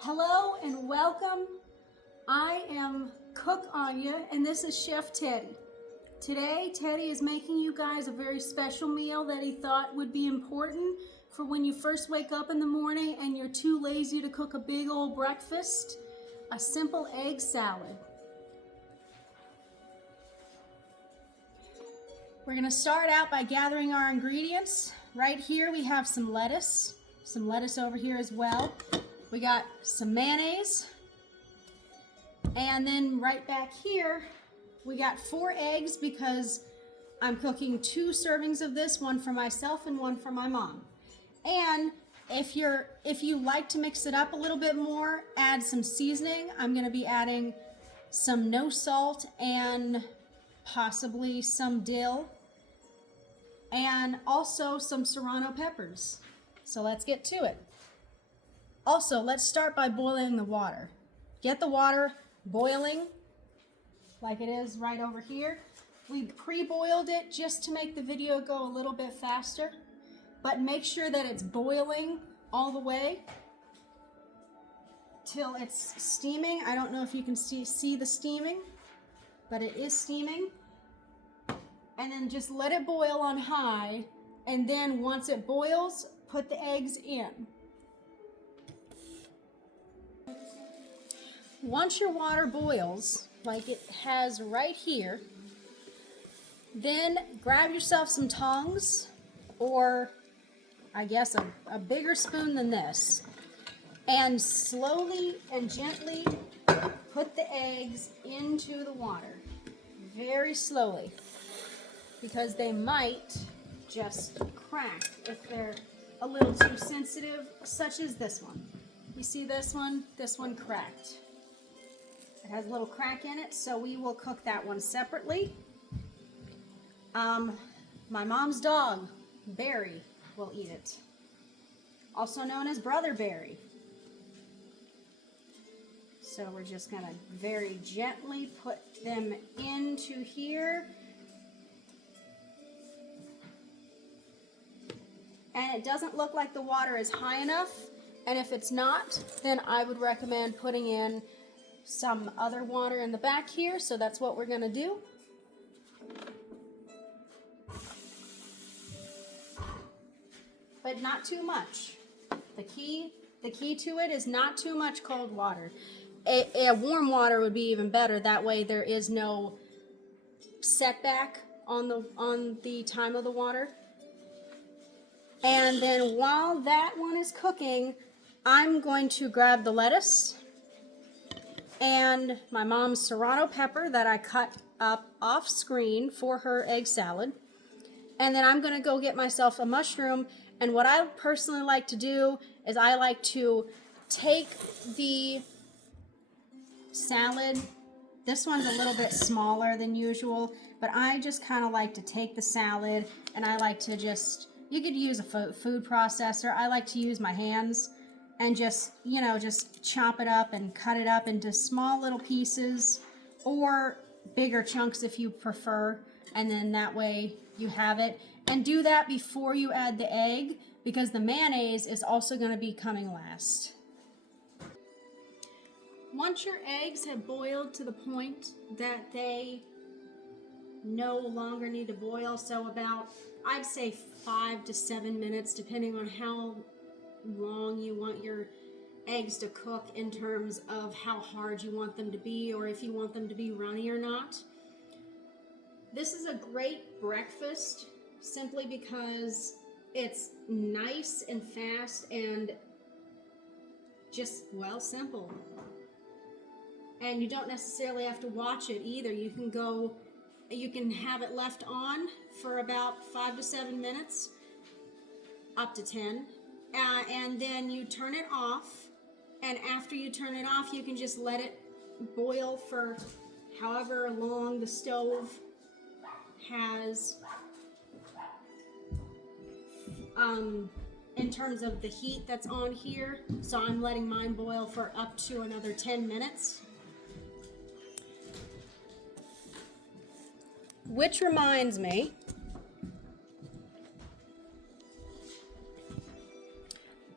Hello and welcome. I am Cook Anya and this is Chef Teddy. Today, Teddy is making you guys a very special meal that he thought would be important for when you first wake up in the morning and you're too lazy to cook a big old breakfast. A simple egg salad. We're gonna start out by gathering our ingredients. Right here we have some lettuce over here as well. We got some mayonnaise, and then right back here we got 4 eggs because I'm cooking 2 servings of this, one for myself and one for my mom. And if you like to mix it up a little bit more, add some seasoning. I'm going to be adding some no salt and possibly some dill and also some serrano peppers. So let's get to it. Also, let's start by boiling the water. Get the water boiling like it is right over here. We pre-boiled it just to make the video go a little bit faster, but make sure that it's boiling all the way till it's steaming. I don't know if you can see the steaming, but it is steaming. And then just let it boil on high, and then once it boils, put the eggs in. Once your water boils, like it has right here, then grab yourself some tongs, or I guess a bigger spoon than this, and slowly and gently put the eggs into the water. Very slowly, because they might just crack if they're a little too sensitive, such as this one. You see this one? This one cracked. It has a little crack in it, so we will cook that one separately. My mom's dog, Barry, will eat it. Also known as Brother Barry. So we're just gonna very gently put them into here. And it doesn't look like the water is high enough, and if it's not, then I would recommend putting in some other water in the back here, so that's what we're gonna do. But not too much. The key to it is not too much cold water. A warm water would be even better. That way there is no setback on the time of the water. And then while that one is cooking, I'm going to grab the lettuce and my mom's serrano pepper that I cut up off screen for her egg salad. And then I'm gonna go get myself a mushroom. And what I personally like to do is I like to take the salad. This one's a little bit smaller than usual, but I just kind of like to take the salad and I like to just, you could use a food processor. I like to use my hands and just chop it up and cut it up into small little pieces or bigger chunks if you prefer. And then that way you have it. And do that before you add the egg, because the mayonnaise is also going to be coming last. Once your eggs have boiled to the point that they no longer need to boil, so about, I'd say 5 to 7 minutes, depending on how long you want your eggs to cook in terms of how hard you want them to be, or if you want them to be runny or not. This is a great breakfast simply because it's nice and fast and just, well, simple. And you don't necessarily have to watch it either. You can have it left on for about 5 to 7 minutes, up to 10. And then you turn it off, and after you turn it off, you can just let it boil for however long the stove has in terms of the heat that's on here. So I'm letting mine boil for up to another 10 minutes. Which reminds me,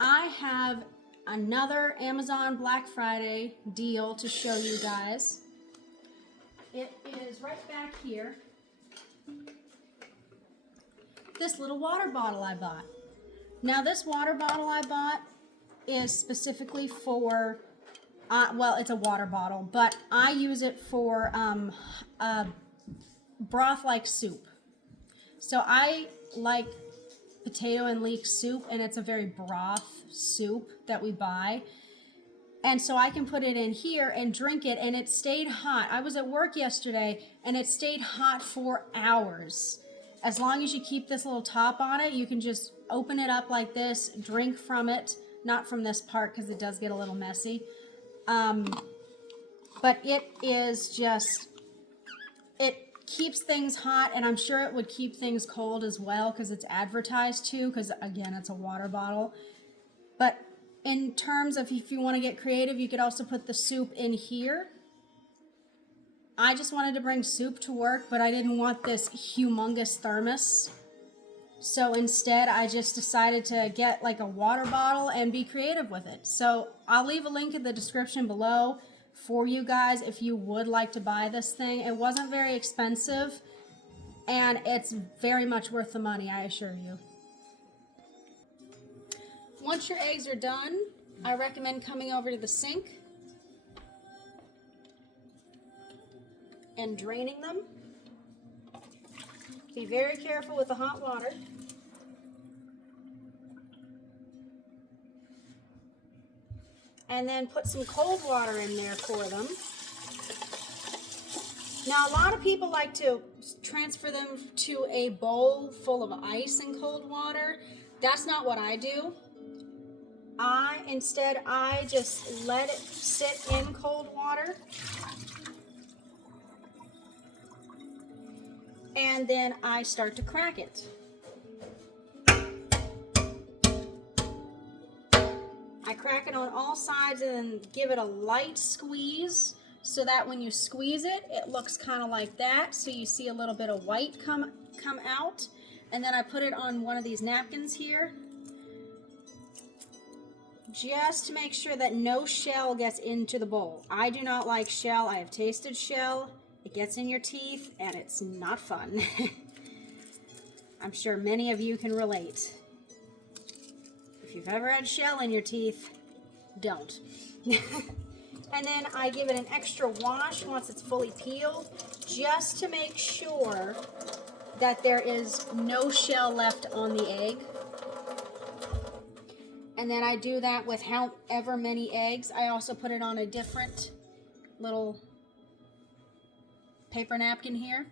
I have another Amazon Black Friday deal to show you guys. It is right back here. This little water bottle I bought. Now this water bottle I bought is specifically for, well, it's a water bottle, but I use it for broth-like soup. So I like potato and leek soup, and it's a very broth soup that we buy. And so I can put it in here and drink it, and it stayed hot. I was at work yesterday, and it stayed hot for hours. As long as you keep this little top on it, you can just open it up like this, drink from it. Not from this part, because it does get a little messy. But it is just, it keeps things hot, and I'm sure it would keep things cold as well, because it's advertised to, because again, it's a water bottle. But in terms of if you want to get creative, you could also put the soup in here. I just wanted to bring soup to work, but I didn't want this humongous thermos. So instead, I just decided to get like a water bottle and be creative with it. So I'll leave a link in the description below for you guys if you would like to buy this thing. It wasn't very expensive, and it's very much worth the money, I assure you. Once your eggs are done, I recommend coming over to the sink and draining them. Be very careful with the hot water. And then put some cold water in there for them. Now, a lot of people like to transfer them to a bowl full of ice and cold water. That's not what I do. Instead, I just let it sit in cold water. And then I start to crack it. I crack it on all sides and then give it a light squeeze so that when you squeeze it, it looks kind of like that. So you see a little bit of white come out. And then I put it on one of these napkins here, just to make sure that no shell gets into the bowl. I do not like shell. I have tasted shell. It gets in your teeth, and it's not fun. I'm sure many of you can relate. If you've ever had shell in your teeth, don't. And then I give it an extra wash once it's fully peeled, just to make sure that there is no shell left on the egg. And then I do that with however many eggs. I also put it on a different little paper napkin here,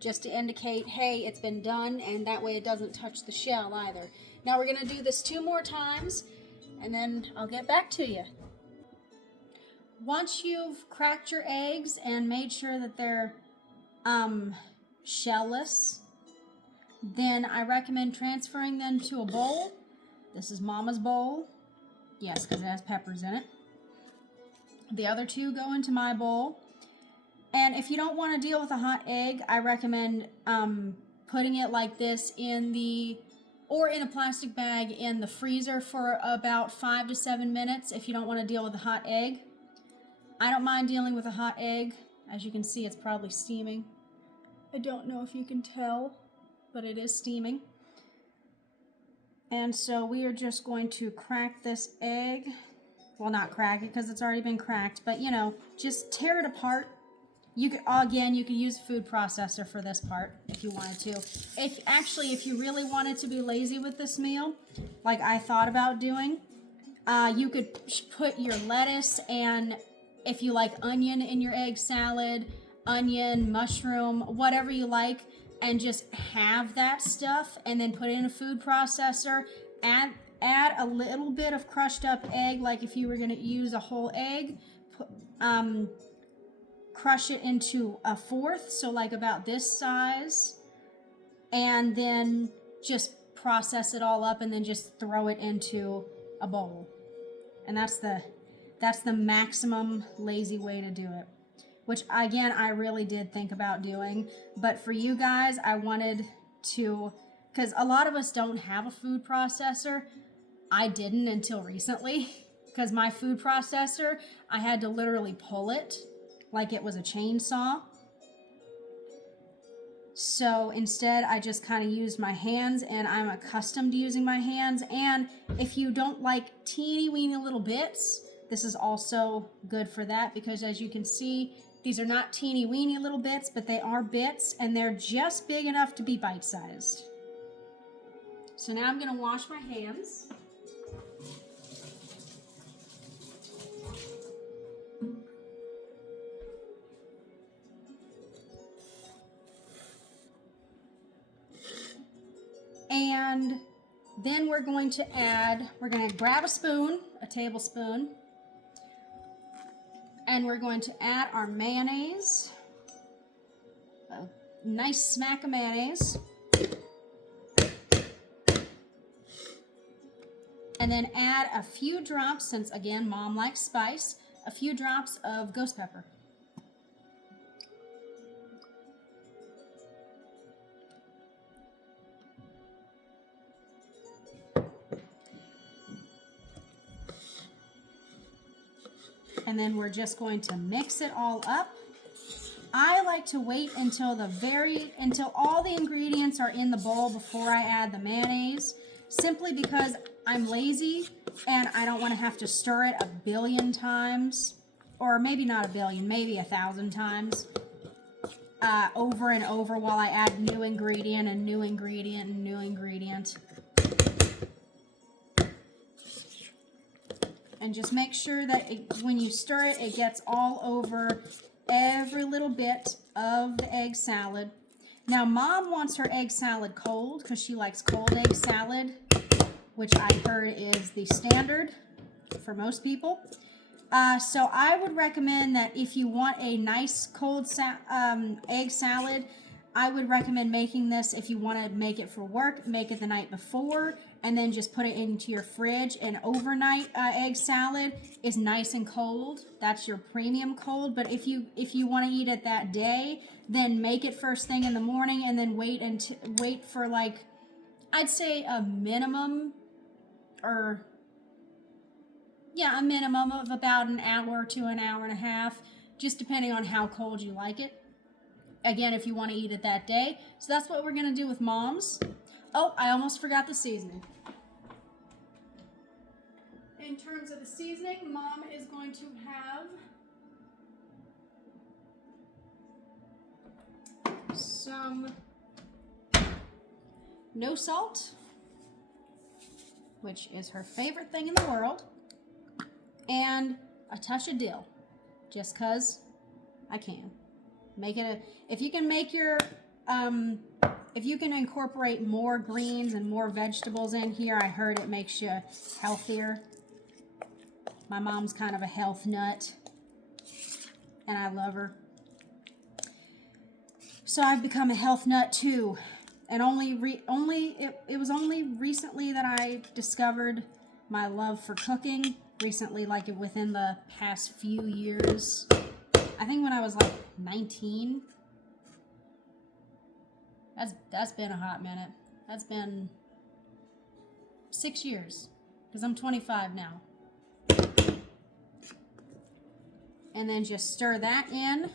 just to indicate, hey, it's been done, and that way it doesn't touch the shell either. Now we're gonna do this 2 more times, and then I'll get back to you. Once you've cracked your eggs and made sure that they're shellless, then I recommend transferring them to a bowl. This is Mama's bowl. Yes, because it has peppers in it. The other 2 go into my bowl. And if you don't want to deal with a hot egg, I recommend putting it like this in a plastic bag in the freezer for about 5 to 7 minutes if you don't want to deal with a hot egg. I don't mind dealing with a hot egg. As you can see, it's probably steaming. I don't know if you can tell, but it is steaming. And so we are just going to crack this egg. Well, not crack it because it's already been cracked, but you know, just tear it apart. You could, again, you could use a food processor for this part if you wanted to. If you really wanted to be lazy with this meal, like I thought about doing, you could put your lettuce and if you like onion in your egg salad, onion, mushroom, whatever you like, and just have that stuff and then put it in a food processor. Add a little bit of crushed up egg, like if you were going to use a whole egg. Crush it into a 1/4, so like about this size, and then just process it all up and then just throw it into a bowl. And that's the maximum lazy way to do it, which again I really did think about doing, but for you guys I wanted to, because a lot of us don't have a food processor. I didn't until recently. because my food processor, I had to literally pull it like it was a chainsaw. So instead, I just kind of used my hands, and I'm accustomed to using my hands. And if you don't like teeny weeny little bits, this is also good for that, because as you can see, these are not teeny weeny little bits, but they are bits, and they're just big enough to be bite-sized. So now I'm going to wash my hands. And then we're going to grab a spoon, a tablespoon, and we're going to add our mayonnaise, a nice smack of mayonnaise, and then add a few drops, since again, Mom likes spice, a few drops of ghost pepper. And then we're just going to mix it all up. I like to wait until all the ingredients are in the bowl before I add the mayonnaise, simply because I'm lazy and I don't want to have to stir it a billion times, or maybe not a billion, maybe 1,000 times, over and over while I add new ingredient and new ingredient and new ingredient. And just make sure that when you stir it, it gets all over every little bit of the egg salad. Now, Mom wants her egg salad cold because she likes cold egg salad, which I heard is the standard for most people. So I would recommend that if you want a nice cold egg salad, I would recommend making this, if you want to make it for work, make it the night before, and then just put it into your fridge. And overnight egg salad is nice and cold. That's your premium cold. But if you want to eat it that day, then make it first thing in the morning, and then wait for, like, I'd say a minimum of about an hour to an hour and a half, just depending on how cold you like it. Again, if you want to eat it that day. So that's what we're going to do with Mom's. Oh, I almost forgot the seasoning. In terms of the seasoning, Mom is going to have some no salt, which is her favorite thing in the world, and a touch of dill, just 'cause I can. If you can incorporate more greens and more vegetables in here, I heard it makes you healthier. My mom's kind of a health nut, and I love her. So I've become a health nut too. And it was only recently that I discovered my love for cooking. Recently, like within the past few years. I think when I was like 19. That's been a hot minute. That's been 6 years, because I'm 25 now. And then just stir that in.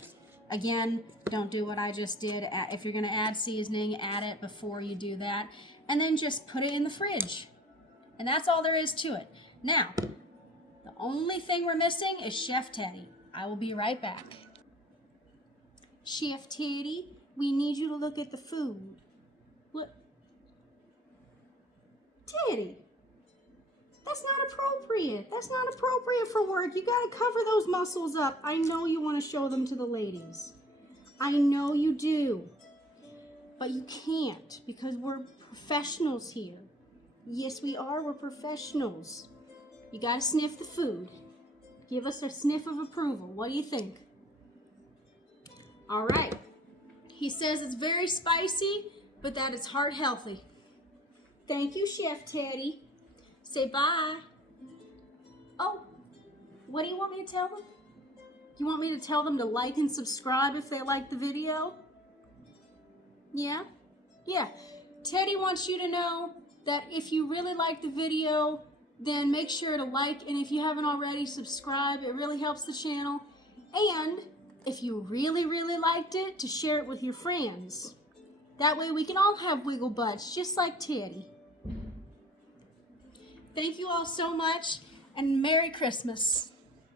Again, don't do what I just did. If you're going to add seasoning, add it before you do that. And then just put it in the fridge. And that's all there is to it. Now, the only thing we're missing is Chef Teddy. I will be right back. Chef Teddy, we need you to look at the food. What? Teddy, that's not appropriate. That's not appropriate for work. You gotta cover those muscles up. I know you want to show them to the ladies. I know you do. But you can't, because we're professionals here. Yes, we are. We're professionals. You gotta sniff the food. Give us a sniff of approval. What do you think? All right. He says it's very spicy, but that it's heart healthy. Thank you, Chef Teddy. Say bye. Oh, what do you want me to tell them? You want me to tell them to like and subscribe if they like the video? Yeah? Yeah. Teddy wants you to know that if you really like the video, then make sure to like, and if you haven't already, subscribe. It really helps the channel. And if you really, really liked it, to share it with your friends. That way we can all have wiggle butts, just like Teddy. Thank you all so much, and Merry Christmas.